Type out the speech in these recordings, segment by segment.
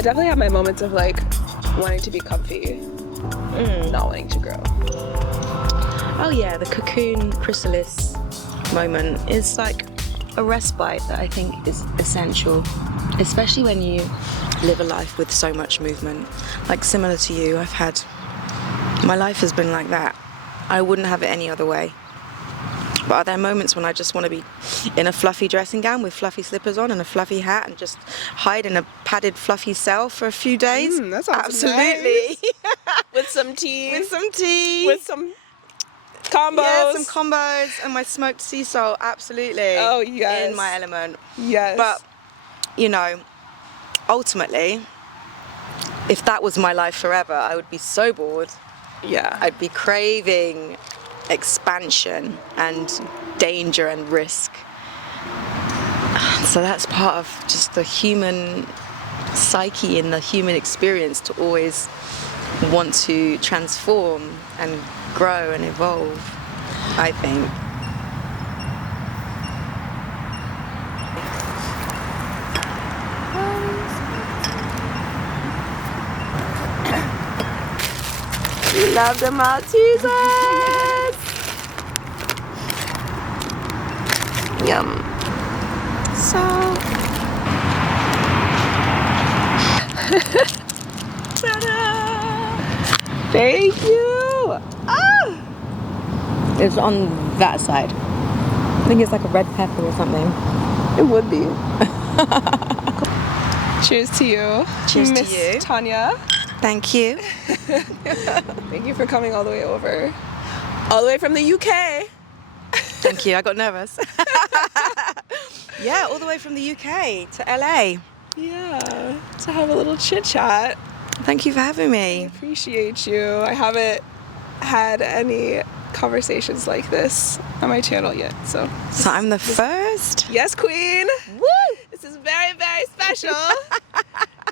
I definitely have my moments of like wanting to be comfy, not wanting to grow. Oh yeah, the cocoon chrysalis moment is like a respite that I think is essential, especially when you live a life with so much movement. Like similar to you, my life has been like that. I wouldn't have it any other way. But are there moments when I just want to be in a fluffy dressing gown with fluffy slippers on and a fluffy hat and just hide in a padded fluffy cell for a few days? That sounds absolutely. Nice. With some tea. With some tea. With some combos. Yeah, some combos and my smoked sea salt, absolutely. Oh, yes. In my element. Yes. But, you know, ultimately, if that was my life forever, I would be so bored. Yeah. I'd be craving expansion and danger and risk. So that's part of just the human psyche and the human experience to always want to transform and grow and evolve, I think. We love the Maltesers! Yum. So... Thank you! It's on that side. I think it's like a red pepper or something. It would be. Cheers to you. Cheers Miss to you. Tanya. Thank you. Thank you for coming all the way over. All the way from the UK. Thank you, I got nervous. Yeah, all the way from the UK to LA. Yeah, to have a little chit chat. Thank you for having I me. appreciate you. I haven't had any conversations like this on my channel yet, so. So I'm the first. Yes, Queen. Woo! This is very, very special.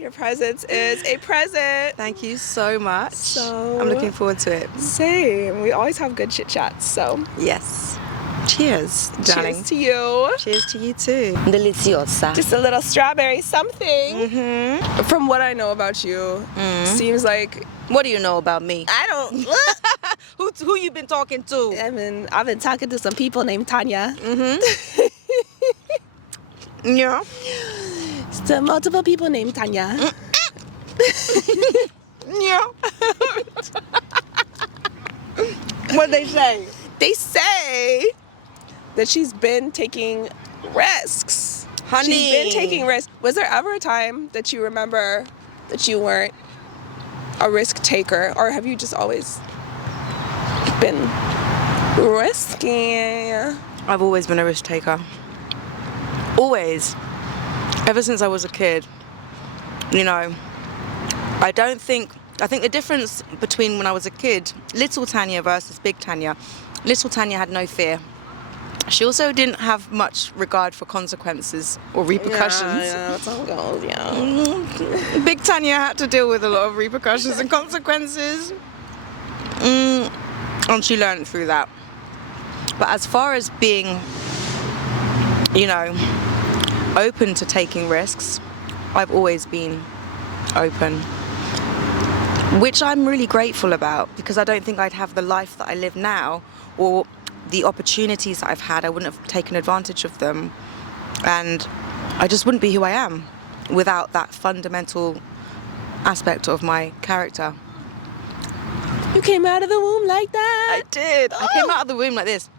Your presence is a present. Thank you so much. So I'm looking forward to it. Same. We always have good chit chats, so. Yes. Cheers, darling. Cheers to you. Cheers to you too. Deliciosa. Just a little strawberry something. Mm-hmm. From what I know about you, seems like What do you know about me? I don't. Who you been talking to? I've been talking to some people named Tanya. Mm-hmm. Yeah. So multiple people named Tanya. Yeah. What'd they say? They say that she's been taking risks. Honey. She's been taking risks. Was there ever a time that you remember that you weren't a risk taker, or have you just always been risky? I've always been a risk taker. Always. Ever since I was a kid. You know, I think the difference between when I was a kid, little Tanya versus big Tanya, little Tanya had no fear. She also didn't have much regard for consequences or repercussions. Yeah, that's how it goes, yeah. Big Tanya had to deal with a lot of repercussions and consequences. And she learned through that. But as far as being, you know, open to taking risks, I've always been open. Which I'm really grateful about, because I don't think I'd have the life that I live now, or the opportunities that I've had. I wouldn't have taken advantage of them, and I just wouldn't be who I am without that fundamental aspect of my character. You came out of the womb like that? I did. I came out of the womb like this.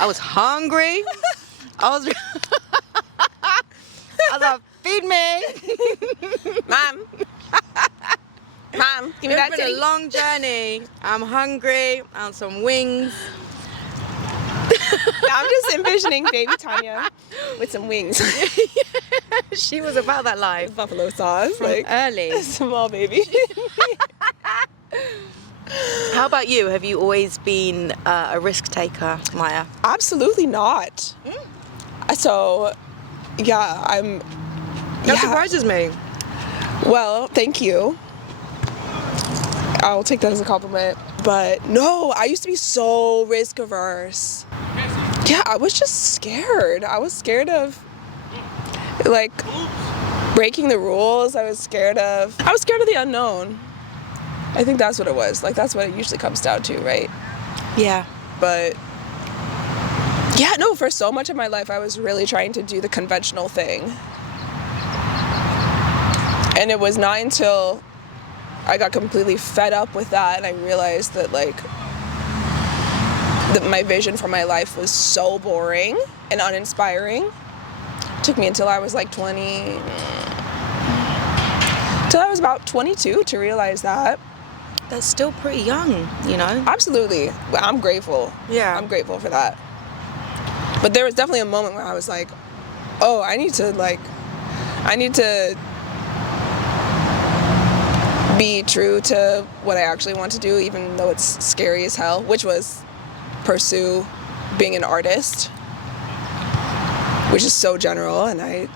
I was hungry. I was like, feed me. Mom, give me that It's been titty. a long journey. I'm hungry. I want some wings. I'm just envisioning baby Tanya with some wings. She was about that life. Buffalo sauce. From early. Small baby. How about you? Have you always been a risk taker, Maya? Absolutely not. So, yeah, I'm... That surprises me. Well, thank you. I'll take that as a compliment. But no, I used to be so risk averse. Yeah, I was just scared. I was scared of, like, breaking the rules. I was scared of the unknown. I think that's what it was. Like, that's what it usually comes down to, right? Yeah. But yeah, no, for so much of my life I was really trying to do the conventional thing. And it was not until I got completely fed up with that and I realized that, like, that my vision for my life was so boring and uninspiring. It took me until I was like 20, till I was about 22 to realize that. That's still pretty young, you know? Absolutely. I'm grateful. Yeah. I'm grateful for that. But there was definitely a moment where I was like, oh, I need to be true to what I actually want to do, even though it's scary as hell, which was pursue being an artist, which is so general, and I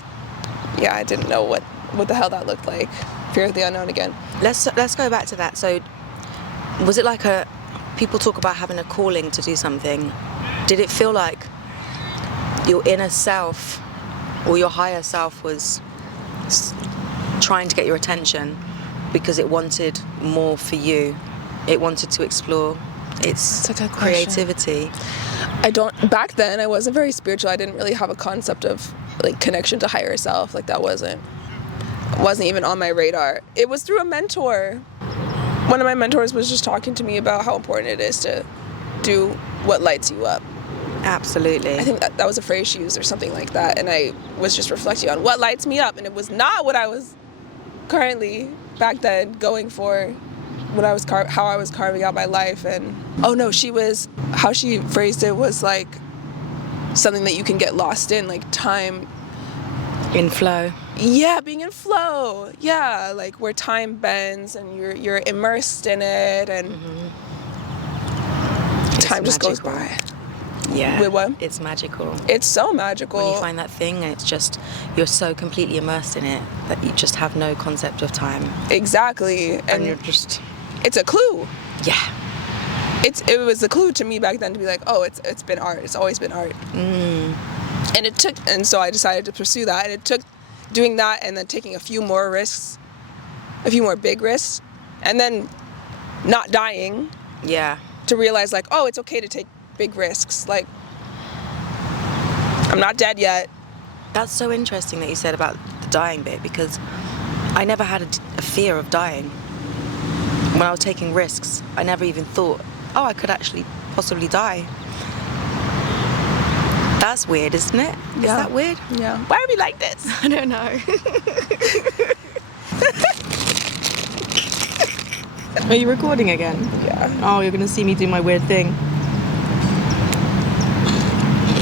didn't know what the hell that looked like. Fear of the unknown again. Let's go back to that. So was it like people talk about having a calling to do something. Did it feel like your inner self or your higher self was trying to get your attention because it wanted more for you? It wanted to explore its creativity. Back then I wasn't very spiritual. I didn't really have a concept of like connection to higher self. Like that wasn't even on my radar. It was through a mentor. One of my mentors was just talking to me about how important it is to do what lights you up. Absolutely. I think that was a phrase she used or something like that, and I was just reflecting on what lights me up, and it was not what I was currently back then going for, how I was carving out my life. And oh no, how she phrased it was like something that you can get lost in, like time in flow. Yeah, being in flow. Yeah, like where time bends and you're immersed in it, and time just goes by. Yeah. Wait, what? It's magical. It's so magical. When you find that thing and it's just, you're so completely immersed in it that you just have no concept of time. Exactly. And you're just... It's a clue. Yeah. It was a clue to me back then to be like, oh, it's been art. It's always been art. And so I decided to pursue that. And it took doing that and then taking a few more big risks, and then not dying. Yeah. To realize like, oh, it's okay to take big risks. Like, I'm not dead yet. That's so interesting that you said about the dying bit, because I never had a fear of dying. When I was taking risks, I never even thought, oh, I could actually possibly die. That's weird, isn't it? Yeah. Is that weird? Yeah. Why are we like this? I don't know. Are you recording again? Yeah. Oh, you're gonna see me do my weird thing.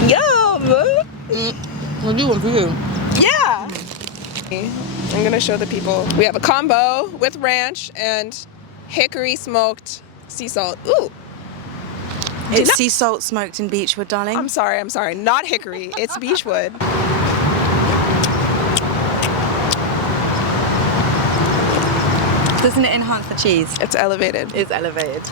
Yum! I'll do one for you. Yeah! I'm gonna show the people. We have a combo with ranch and hickory smoked sea salt. Ooh! It's sea salt smoked in beechwood, darling. I'm sorry. Not hickory. It's beechwood. Doesn't it enhance the cheese? It's elevated. It's elevated.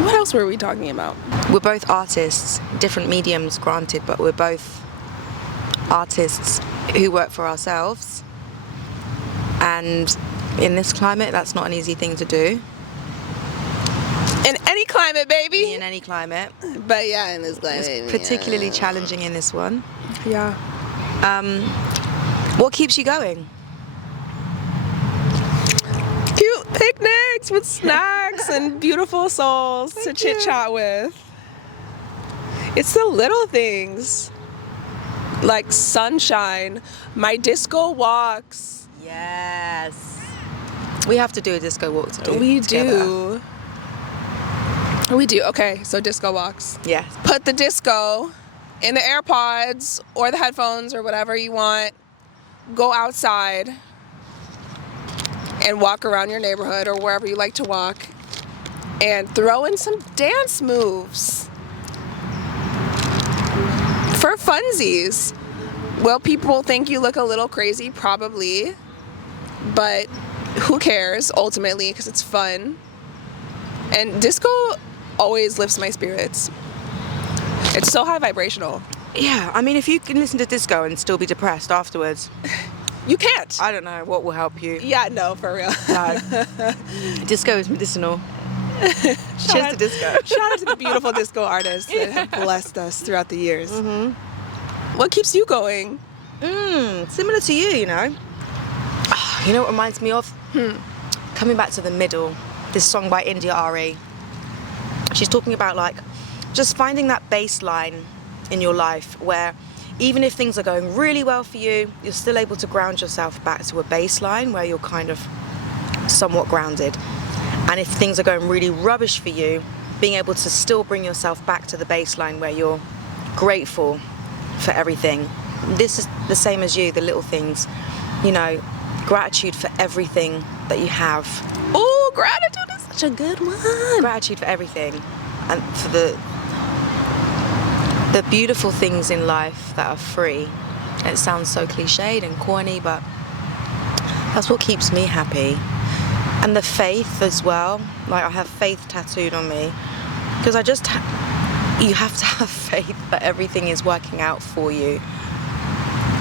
What else were we talking about? We're both artists, different mediums granted, but we're both artists who work for ourselves. And in this climate, that's not an easy thing to do. In any climate, baby. In any climate. But yeah, in this climate. It's particularly challenging in this one. Yeah. What keeps you going? Cute picnics with snacks and beautiful souls to chit chat with. It's the little things. Like sunshine, my disco walks. Yes. We have to do a disco walk together. We do. Okay, so disco walks. Yes. Put the disco in the AirPods or the headphones or whatever you want. Go outside and walk around your neighborhood or wherever you like to walk and throw in some dance moves. For funsies. Will people think you look a little crazy? Probably. But who cares ultimately, because it's fun. And disco always lifts my spirits. It's so high vibrational. Yeah, I mean, if you can listen to disco and still be depressed afterwards, You can't. I don't know what will help you. Yeah, no, for real. No. Disco is medicinal. Cheers to disco. Shout out to the beautiful disco artists that have blessed us throughout the years. What keeps you going? Similar to you, you know. You know what reminds me of? Coming back to the middle, this song by India Ari. She's talking about like just finding that baseline in your life where even if things are going really well for you, you're still able to ground yourself back to a baseline where you're kind of somewhat grounded. And if things are going really rubbish for you, being able to still bring yourself back to the baseline where you're grateful for everything. This is the same as you, the little things, you know, gratitude for everything that you have. Oh, gratitude is such a good one. Gratitude for everything and for the beautiful things in life that are free. It sounds so cliched and corny, but that's what keeps me happy. And the faith as well. Like, I have faith tattooed on me because you have to have faith that everything is working out for you,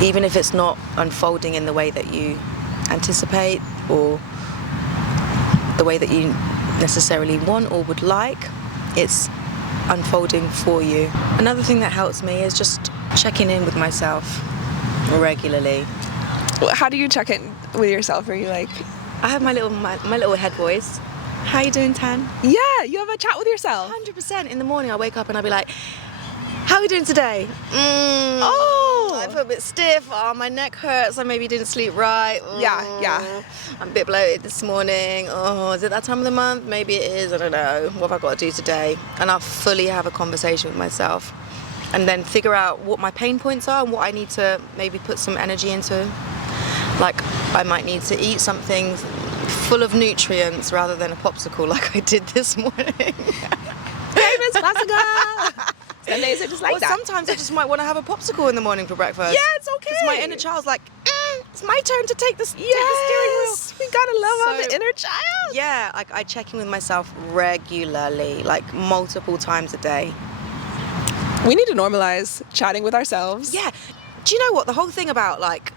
even if it's not unfolding in the way that you anticipate or the way that you necessarily want or would like. It's unfolding for you. Another thing that helps me is just checking in with myself regularly. How do you check in with yourself? Are you like... I have my little head voice. How you doing, Tan? Yeah, you have a chat with yourself. 100%. In the morning, I wake up and I'll be like, how are you doing today? I feel a bit stiff. Oh, my neck hurts. I maybe didn't sleep right. Yeah. I'm a bit bloated this morning. Oh, is it that time of the month? Maybe it is. I don't know. What have I got to do today? And I'll fully have a conversation with myself and then figure out what my pain points are and what I need to maybe put some energy into. Like, I might need to eat something full of nutrients rather than a popsicle like I did this morning. Famous popsicle! Some days are just like that. Sometimes I just might want to have a popsicle in the morning for breakfast. Yeah, it's okay. Because my inner child's like, it's my turn to take the steering wheel. We gotta love on the inner child. Yeah, like I check in with myself regularly, like multiple times a day. We need to normalize chatting with ourselves. Yeah. Do you know what? The whole thing about like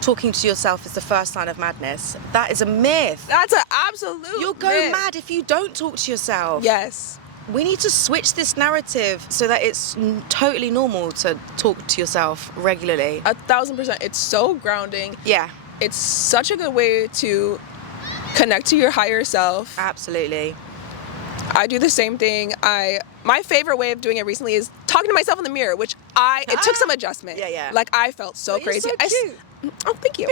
talking to yourself is the first sign of madness. That is a myth. That's an absolute You'll go myth. mad if you don't talk to yourself. Yes. We need to switch this narrative so that it's totally normal to talk to yourself regularly. 1,000%. It's so grounding. Yeah. It's such a good way to connect to your higher self. Absolutely. I do the same thing. My favorite way of doing it recently is talking to myself in the mirror, which it took some adjustment. Yeah. Like, I felt so crazy. You're so cute. Oh, thank you.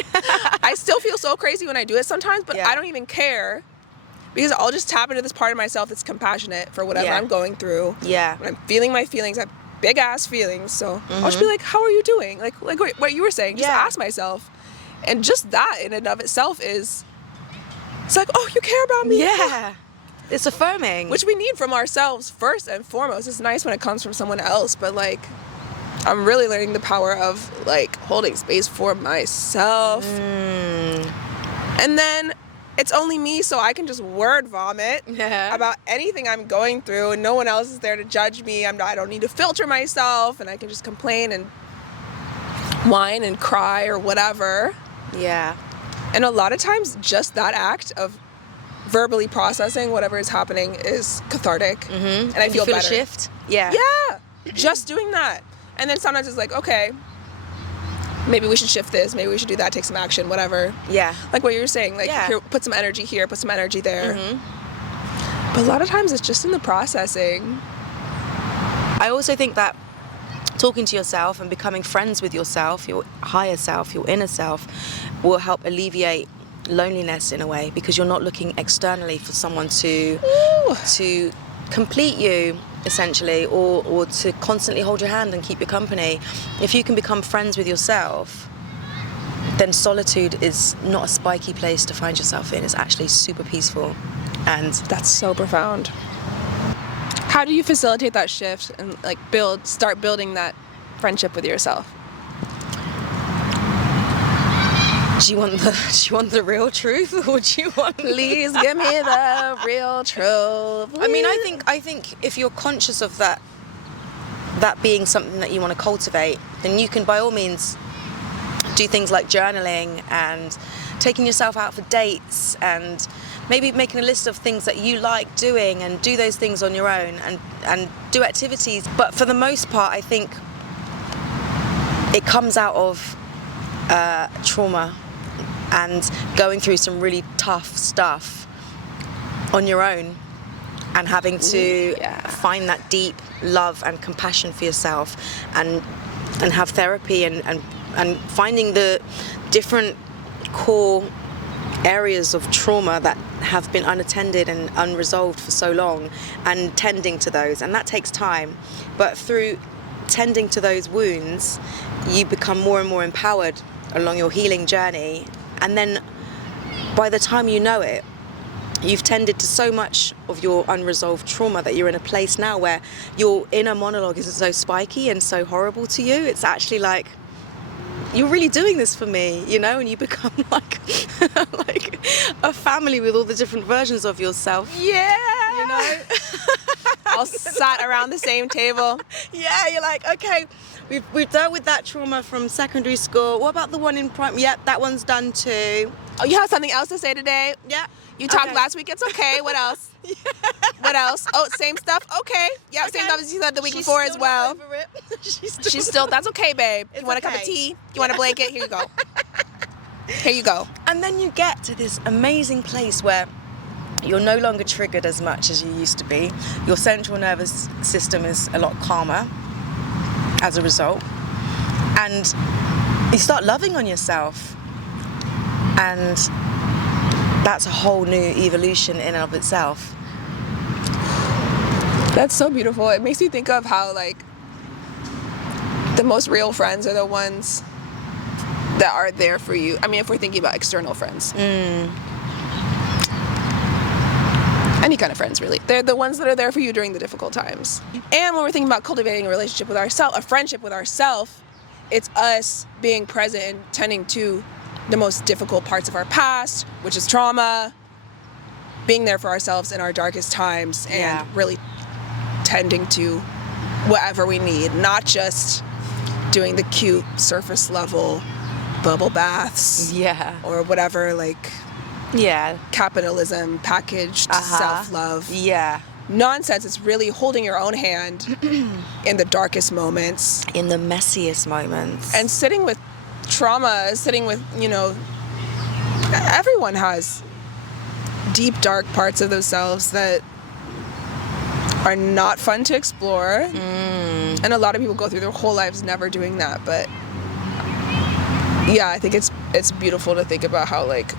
I still feel so crazy when I do it sometimes, but I don't even care because I'll just tap into this part of myself that's compassionate for whatever I'm going through. Yeah. When I'm feeling my feelings, I have big ass feelings. So I'll just be like, how are you doing? Like what you were saying, just ask myself. And just that in and of itself it's like, oh, you care about me. Yeah. It's affirming. Which we need from ourselves first and foremost. It's nice when it comes from someone else, but like, I'm really learning the power of like holding space for myself. And then it's only me, so I can just word vomit about anything I'm going through, and no one else is there to judge me. I don't need to filter myself, and I can just complain and whine and cry or whatever. Yeah. And a lot of times, just that act of verbally processing whatever is happening is cathartic, and I feel better. a shift. Yeah. Just doing that. And then sometimes it's like, okay, maybe we should shift this, maybe we should do that, take some action, whatever. Yeah. Like what you were saying, like here, put some energy here, put some energy there. But a lot of times it's just in the processing. I also think that talking to yourself and becoming friends with yourself, your higher self, your inner self, will help alleviate loneliness in a way, because you're not looking externally for someone to complete you, essentially, or to constantly hold your hand and keep you company. If you can become friends with yourself, then solitude is not a spiky place to find yourself in. It's actually super peaceful. And that's so profound. How do you facilitate that shift and like start building that friendship with yourself? Do you want the real truth, or do you want? Please give me the real truth. I mean, I think if you're conscious of that being something that you want to cultivate, then you can by all means do things like journaling and taking yourself out for dates and maybe making a list of things that you like doing and do those things on your own and do activities. But for the most part, I think it comes out of trauma and going through some really tough stuff on your own and having to find that deep love and compassion for yourself and have therapy and finding the different core areas of trauma that have been unattended and unresolved for so long and tending to those, and that takes time. But through tending to those wounds, you become more and more empowered along your healing journey, and then by the time you know it, you've tended to so much of your unresolved trauma that you're in a place now where your inner monologue isn't so spiky and so horrible to you. It's actually like, you're really doing this for me, you know, and you become like like a family with all the different versions of yourself. Yeah. You know? All sat around the same table. Yeah, you're like, okay, we've dealt with that trauma from secondary school. What about the one in primary? Yep, that one's done too. Oh, you have something else to say today? Yeah. You talked Okay. last week, it's okay. What else? Yeah. What else? Oh, same stuff? Okay. Yeah, Okay. same stuff as you said the week She's before still as well. not over it. She's still, that's okay, babe. It's You want a cup of okay. tea? You want a blanket? Here you go. Here you go. And then you get to this amazing place where you're no longer triggered as much as you used to be. Your central nervous system is a lot calmer as a result. And you start loving on yourself. And that's a whole new evolution in and of itself. That's so beautiful. It makes me think of how, like, the most real friends are the ones that are there for you. I mean, if we're thinking about external friends. Any kind of friends, really. They're the ones that are there for you during the difficult times. And when we're thinking about cultivating a relationship with ourselves, a friendship with ourselves, it's us being present and tending to the most difficult parts of our past, which is trauma, being there for ourselves in our darkest times, and really tending to whatever we need, not just doing the cute surface level bubble baths or whatever, like capitalism packaged self-love nonsense. It's really holding your own hand in the darkest moments, In the messiest moments. and sitting with trauma, sitting with, you know, everyone has deep dark parts of themselves that are not fun to explore, and a lot of people go through their whole lives never doing that. But yeah, I think it's beautiful to think about how, like,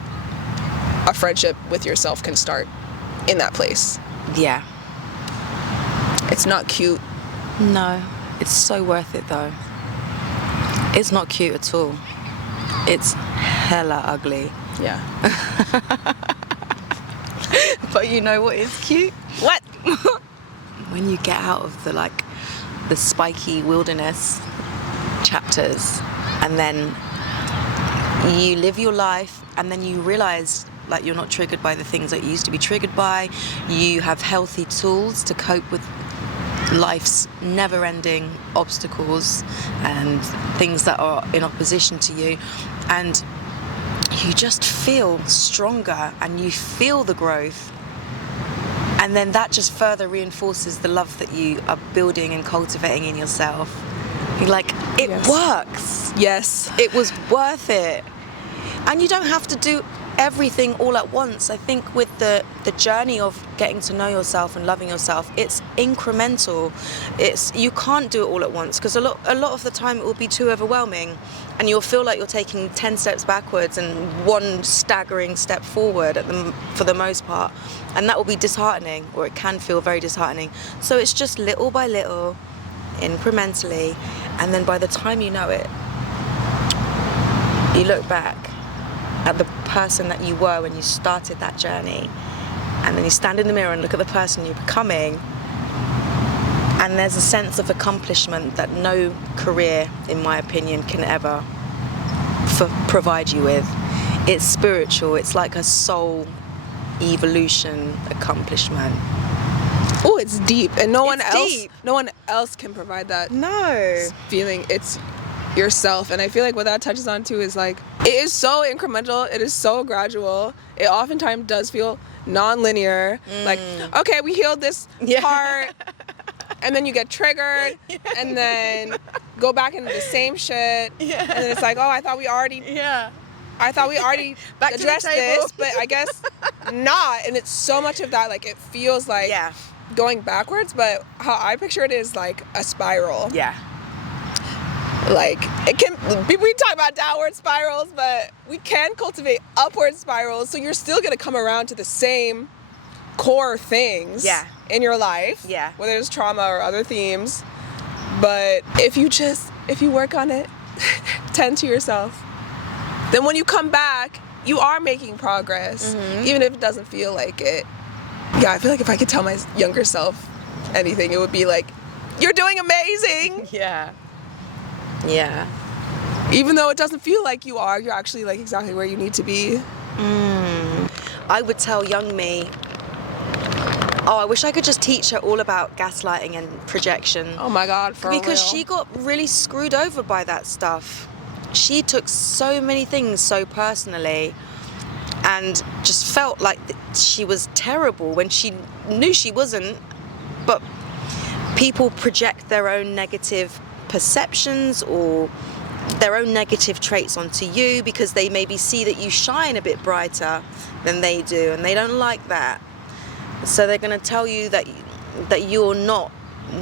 a friendship with yourself can start in that place. Yeah. It's not cute. No, it's so worth it though. It's not cute at all. It's hella ugly. Yeah. But you know what is cute? What? When you get out of the spiky wilderness chapters, and then you live your life, and then you realize like you're not triggered by the things that you used to be triggered by. You have healthy tools to cope with life's never-ending obstacles and things that are in opposition to you, and you just feel stronger and you feel the growth, and then that just further reinforces the love that you are building and cultivating in yourself. You're like, it works. Yes. It was worth it. And you don't have to do everything all at once. I think with the journey of getting to know yourself and loving yourself, it's incremental. You can't do it all at once, because a lot of the time it will be too overwhelming, and you'll feel like you're taking 10 steps backwards and one staggering step forward for the most part, and that will be disheartening, or it can feel very disheartening. So it's just little by little, incrementally, and then by the time you know it, you look back at the person that you were when you started that journey, and then you stand in the mirror and look at the person you're becoming, and there's a sense of accomplishment that no career, in my opinion, can ever provide you with. It's spiritual. It's like a soul evolution accomplishment. Oh, it's deep, and no one It's deep. else can provide that No. feeling. It's yourself. And I feel like what that touches on too is like, it is so incremental, it is so gradual. It oftentimes does feel non-linear. Like, okay, we healed this part, and then you get triggered, and then go back into the same shit, and then it's like, oh, I thought we already Back to the addressed table. this, but I guess not. And it's so much of that, like, it feels like going backwards, but how I picture it is like a spiral. Yeah. Like, it can, we talk about downward spirals, but we can cultivate upward spirals, so you're still gonna come around to the same core things in your life, whether it's trauma or other themes. But if you work on it, tend to yourself, then when you come back, you are making progress, even if it doesn't feel like it. Yeah, I feel like if I could tell my younger self anything, it would be like, you're doing amazing. Even though it doesn't feel like you are, you're actually like exactly where you need to be. I would tell young me, I wish I could just teach her all about gaslighting and projection. Oh my God, for real. Because she got really screwed over by that stuff. She took so many things so personally and just felt like she was terrible when she knew she wasn't. But people project their own negative perceptions or their own negative traits onto you because they maybe see that you shine a bit brighter than they do, and they don't like that. So they're going to tell you that you're not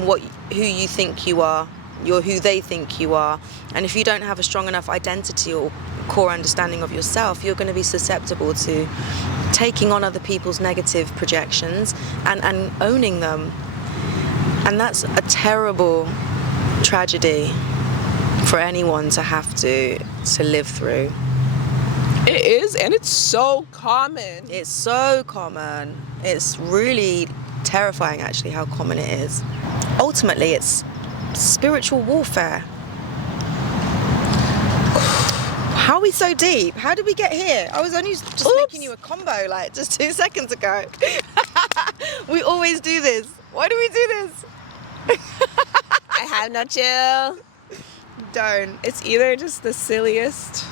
who you think you are. You're who they think you are. And if you don't have a strong enough identity or core understanding of yourself, you're going to be susceptible to taking on other people's negative projections and owning them. And that's a terrible tragedy for anyone to have to live through. It is, and it's so common. It's so common. It's really terrifying, actually, how common it is. Ultimately, it's spiritual warfare. How are we so deep? How did we get here? I was only just making you a combo like just 2 seconds ago. We always do this. Why do we do this? I have no chill. Don't. It's either just the silliest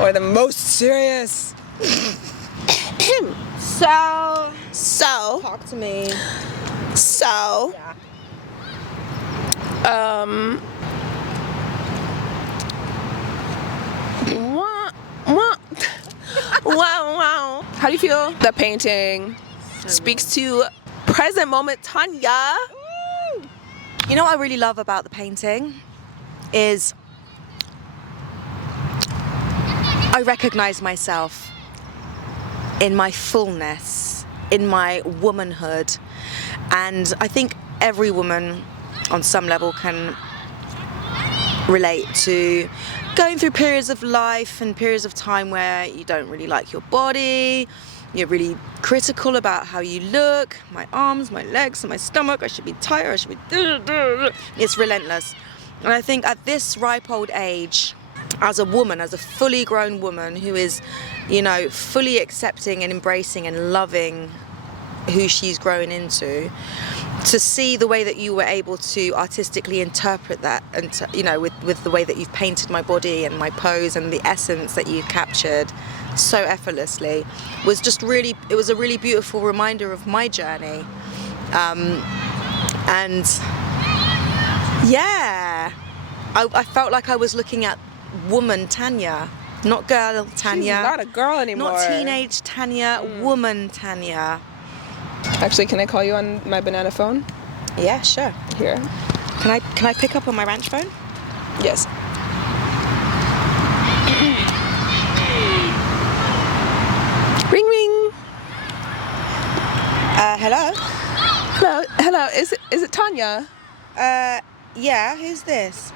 or the most serious. So Talk to me. So wow. How do you feel the painting speaks to present moment Tanya? You know what I really love about the painting is I recognize myself in my fullness, in my womanhood, and I think every woman on some level can relate to going through periods of life and periods of time where you don't really like your body, you're really critical about how you look, my arms, my legs, and my stomach, I should be tighter, I should be... It's relentless. And I think at this ripe old age, as a woman, as a fully grown woman who is, you know, fully accepting and embracing and loving who she's grown into, to see the way that you were able to artistically interpret that, and you know, with the way that you've painted my body and my pose and the essence that you've captured so effortlessly, was just really, it was a really beautiful reminder of my journey. And yeah, I felt like I was looking at woman Tanya, not girl Tanya. She's not a girl anymore. Not teenage Tanya, woman Tanya. Actually, can I call you on my banana phone? Yeah, sure. Here. Can I pick up on my ranch phone? Yes. Ring ring. Hello? Hello. Is it Tanya? Yeah, who's this?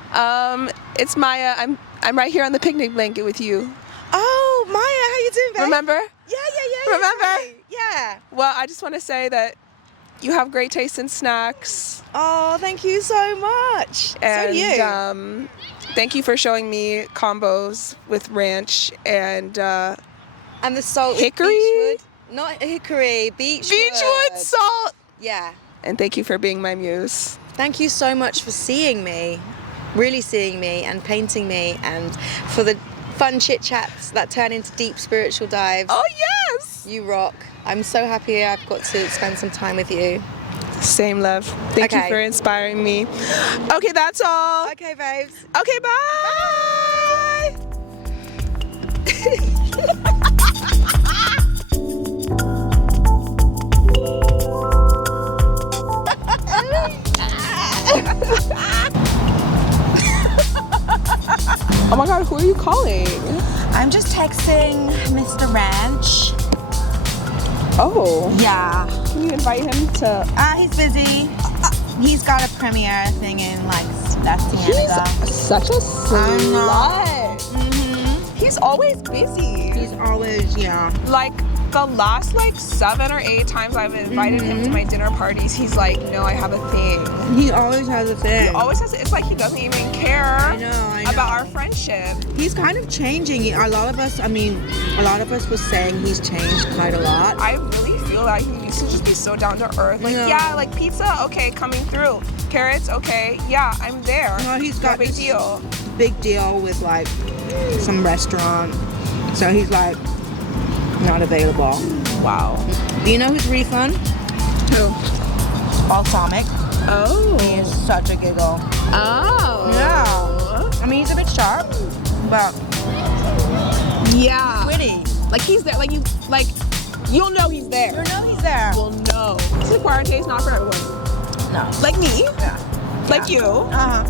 It's Maya. I'm right here on the picnic blanket with you. Oh, Maya, how you doing, babe? Remember? Yeah. Remember? Right. Yeah. Well, I just want to say that you have great taste in snacks. Oh, thank you so much. And, so do you. Thank you for showing me combos with ranch and the salt hickory? Beechwood. Not hickory, beechwood. Beechwood salt. Yeah. And thank you for being my muse. Thank you so much for seeing me. really seeing me and painting me, and for the fun chit chats that turn into deep spiritual dives. Oh, yes! You rock. I'm so happy I've got to spend some time with you. Same, love. Thank you Okay. for inspiring me. Okay, that's all. Okay, babes. Okay, bye! Oh my god, who are you calling? I'm just texting Mr. Ranch. Oh. Yeah. Can you invite him to... He's busy. He's got a premiere thing in like San Diego. He's such a slut. He's always busy. He's always, yeah. Like the last like 7 or 8 times I've invited him to my dinner parties, he's like, no, I have a thing. He always has a thing. He always has, it's like he doesn't even care I know. about our friendship. He's kind of changing. A lot of us was saying he's changed quite a lot. I really feel like he used to just be so down to earth. Like, yeah, like pizza, okay, coming through. Carrots, okay, yeah, I'm there. Well, he's got no big this deal. big deal with like some restaurant. So he's like not available. Wow. Do you know who's really fun? Who? Balsamic. Oh. He is such a giggle. Oh. Yeah. I mean, he's a bit sharp, but Yeah. witty. Like he's there, like you'll know he's there. You know he's there. You'll know. This acquired taste not for everyone. No. Like me. Yeah. Like you. Uh-huh.